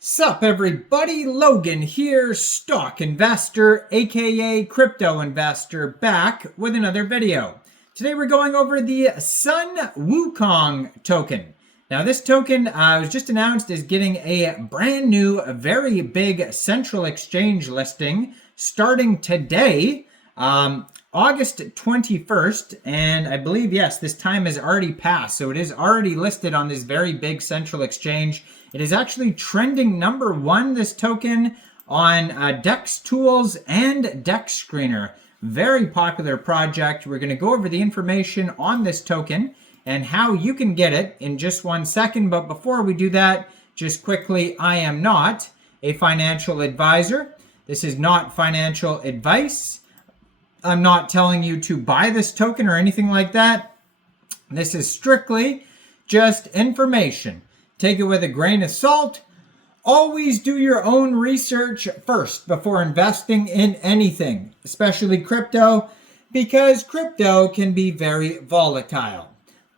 Sup everybody, Logan here, stock investor, aka crypto investor, back with another video. Today we're going over the Sunwukong token. Now this token was just announced is getting a brand new, very big central exchange listing starting today, August 21st, and I believe, yes, this time has already passed, so it is already listed on this very big central exchange. It is actually trending number one, this token, on DEX Tools and DEX Screener. Very popular project. We're going to go over the information on this token and how you can get it in just 1 second. But before we do that, just quickly, I am not a financial advisor. This is not financial advice. I'm not telling you to buy this token or anything like that. This is strictly just information. Take it with a grain of salt. Always do your own research first before investing in anything, especially crypto, because crypto can be very volatile.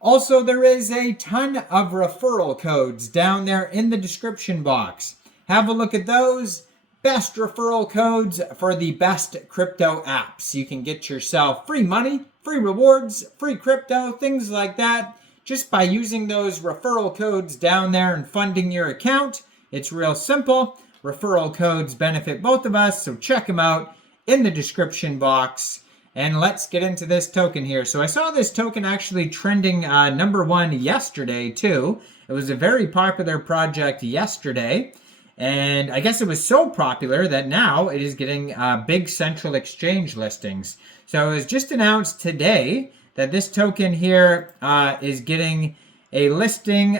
Also, there is a ton of referral codes down there in the description box. Have a look at those. Best referral codes for the best crypto apps. You can get yourself free money, free rewards, free crypto, things like that, just by using those referral codes down there and funding your account. It's real simple. Referral codes benefit both of us, so check them out in the description box. And let's get into this token here. So I saw this token actually trending number one yesterday too. It was a very popular project yesterday. And I guess it was so popular that now it is getting big central exchange listings. So it was just announced today that this token here is getting a listing.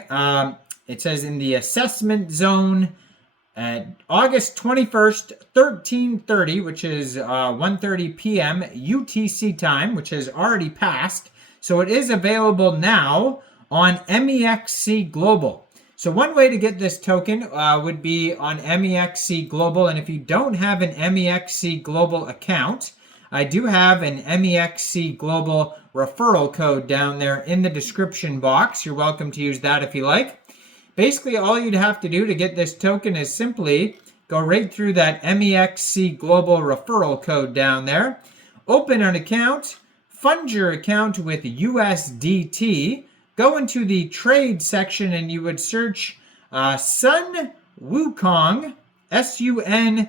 It says in the assessment zone at August 21st, 13:30, which is 1:30 p.m. UTC time, which has already passed. So it is available now on MEXC Global. So one way to get this token would be on MEXC Global. And if you don't have an MEXC Global account, I do have an MEXC Global referral code down there in the description box. You're welcome to use that if you like. Basically, all you'd have to do to get this token is simply go right through that MEXC Global referral code down there. Open an account, fund your account with USDT. Go into the trade section and you would search Sunwukong, Sunwukong,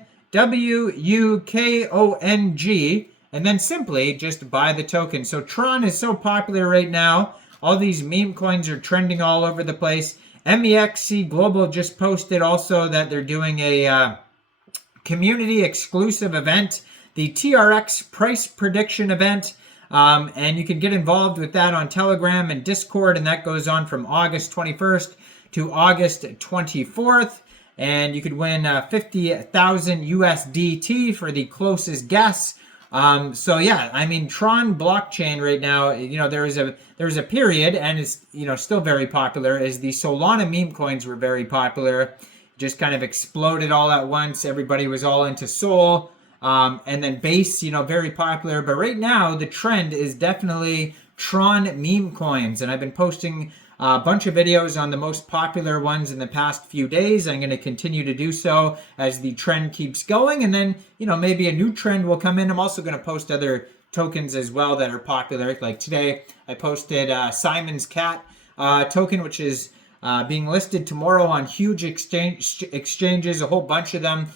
and then simply just buy the token. So Tron is so popular right now. All these meme coins are trending all over the place. MEXC Global just posted also that they're doing a community exclusive event, the TRX price prediction event. And you can get involved with that on Telegram and Discord, and that goes on from August 21st to August 24th. And you could win 50,000 USDT for the closest guess. So yeah, I mean, Tron blockchain right now, you know, there was a period, and it's, you know, still very popular, as the Solana meme coins were very popular. Just kind of exploded all at once. Everybody was all into Sol. And then base, you know, very popular. But right now, the trend is definitely Tron meme coins. And I've been posting a bunch of videos on the most popular ones in the past few days. I'm going to continue to do so as the trend keeps going. And then, you know, maybe a new trend will come in. I'm also going to post other tokens as well that are popular. Like today, I posted Simon's Cat token, which is being listed tomorrow on huge exchanges, a whole bunch of them.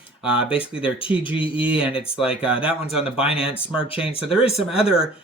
Basically, they're TGE, and it's like that one's on the Binance Smart Chain. So there is some other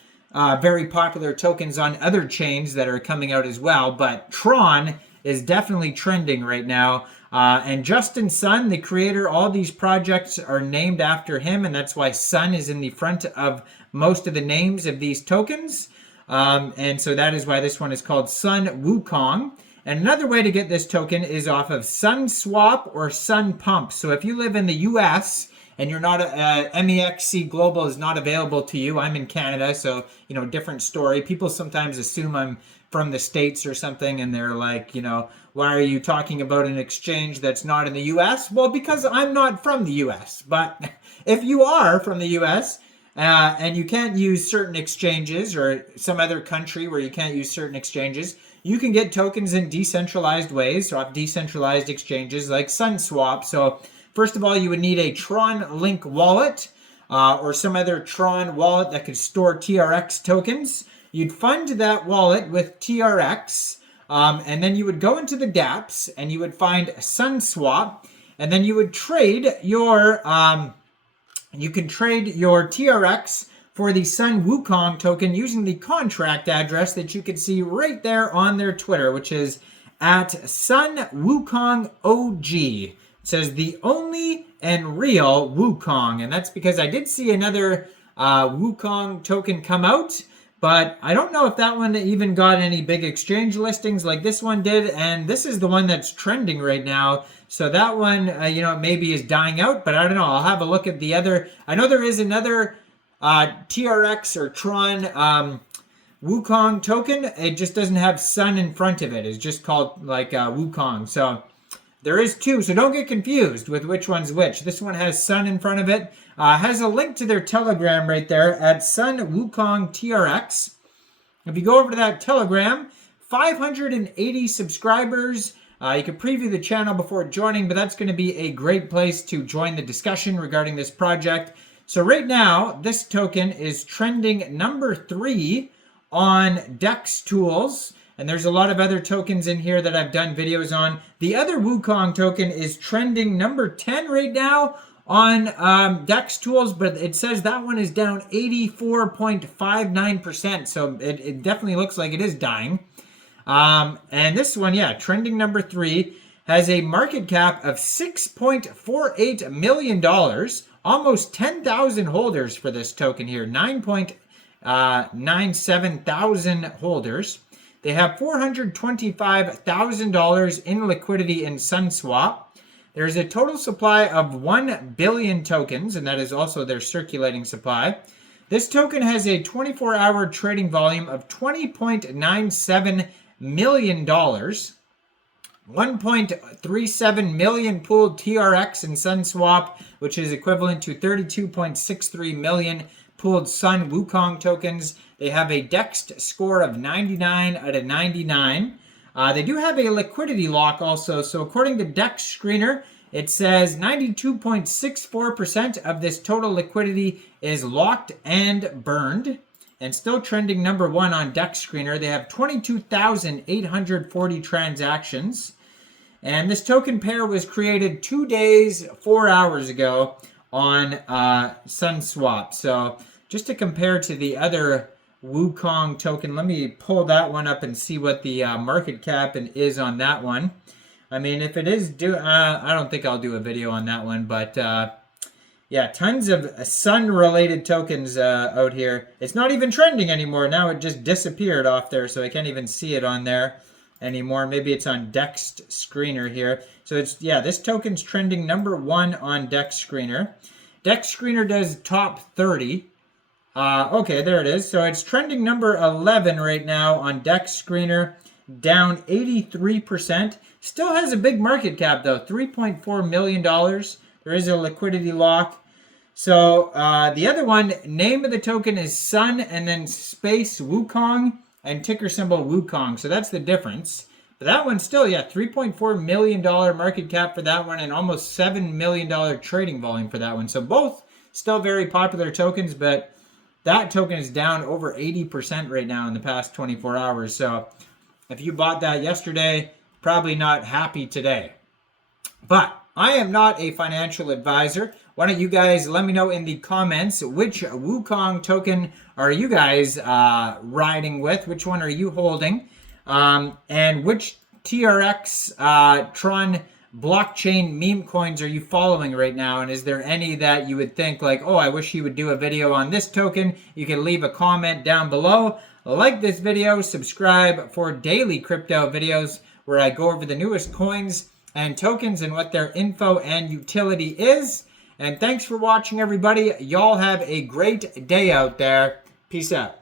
very popular tokens on other chains that are coming out as well. But Tron is definitely trending right now. And Justin Sun, the creator, all these projects are named after him, and that's why Sun is in the front of most of the names of these tokens. And so that is why this one is called Sunwukong. And another way to get this token is off of Sunswap or Sunpump. So if you live in the US and you're not MEXC Global is not available to you, I'm in Canada, so, you know, different story. People sometimes assume I'm from the States or something, and they're like, you know, why are you talking about an exchange that's not in the US? Well, because I'm not from the US. But if you are from the US, and you can't use certain exchanges, or some other country where you can't use certain exchanges, you can get tokens in decentralized ways, so off decentralized exchanges like Sunswap. So first of all, you would need a Tron Link wallet or some other Tron wallet that could store TRX tokens. You'd fund that wallet with TRX, and then you would go into the dApps and you would find Sunswap, and then you would trade your TRX for the Sunwukong token using the contract address that you can see right there on their Twitter, which is at Sunwukong OG. It says the only and real Wukong, and that's because I did see another Wukong token come out, but I don't know if that one even got any big exchange listings like this one did, and this is the one that's trending right now. So that one, maybe is dying out, but I don't know. I'll have a look at the other. I know there is another TRX or Tron Wukong token. It just doesn't have Sun in front of it. It's just called like Wukong. So there is two, so don't get confused with which one's which. This one has Sun in front of it. Has a link to their Telegram right there at Sunwukong TRX. If you go over to that Telegram, 580 subscribers. You can preview the channel before joining, but that's going to be a great place to join the discussion regarding this project. So right now, this token is trending number 3 on DEX tools. And there's a lot of other tokens in here that I've done videos on. The other Wukong token is trending number 10 right now on DEX tools, but it says that one is down 84.59%. So it definitely looks like it is dying. And this one, trending number 3, has a market cap of $6.48 million. Almost 10,000 holders for this token here. 9.97 thousand holders. They have $425,000 in liquidity in Sunswap. There's a total supply of 1 billion tokens, and that is also their circulating supply. This token has a 24-hour trading volume of $20.97 million. 1.37 million pooled TRX in Sunswap, which is equivalent to 32.63 million pooled Sun Wukong tokens. They have a DEX score of 99 out of 99. They do have a liquidity lock also. So according to DEX Screener, it says 92.64% of this total liquidity is locked and burned. And still trending number 1 on DEX Screener. They have 22,840 transactions. And this token pair was created 2 days, 4 hours ago on Sunswap. So just to compare to the other Wukong token, let me pull that one up and see what the market cap is on that one. I mean, if it is I don't think I'll do a video on that one, but tons of sun-related tokens out here. It's not even trending anymore. Now it just disappeared off there, so I can't even see it on there anymore. Maybe it's on DEX Screener here. So it's, this token's trending number 1 on DEX Screener. DEX Screener does top 30. Okay, there it is. So it's trending number 11 right now on DEX Screener, down 83%. Still has a big market cap though, $3.4 million. There is a liquidity lock. So the other one, name of the token is Sun and then space Wukong and ticker symbol Wukong. So that's the difference. But that one's still, $3.4 million market cap for that one and almost $7 million trading volume for that one. So both still very popular tokens, but that token is down over 80% right now in the past 24 hours. So if you bought that yesterday, probably not happy today. But I am not a financial advisor. Why don't you guys let me know in the comments which Wukong token are you guys riding with? Which one are you holding? And which TRX Tron blockchain meme coins are you following right now? And is there any that you would think like, oh, I wish he would do a video on this token? You can leave a comment down below. Like this video, subscribe for daily crypto videos where I go over the newest coins and tokens and what their info and utility is. And thanks for watching, everybody. Y'all have a great day out there. Peace out.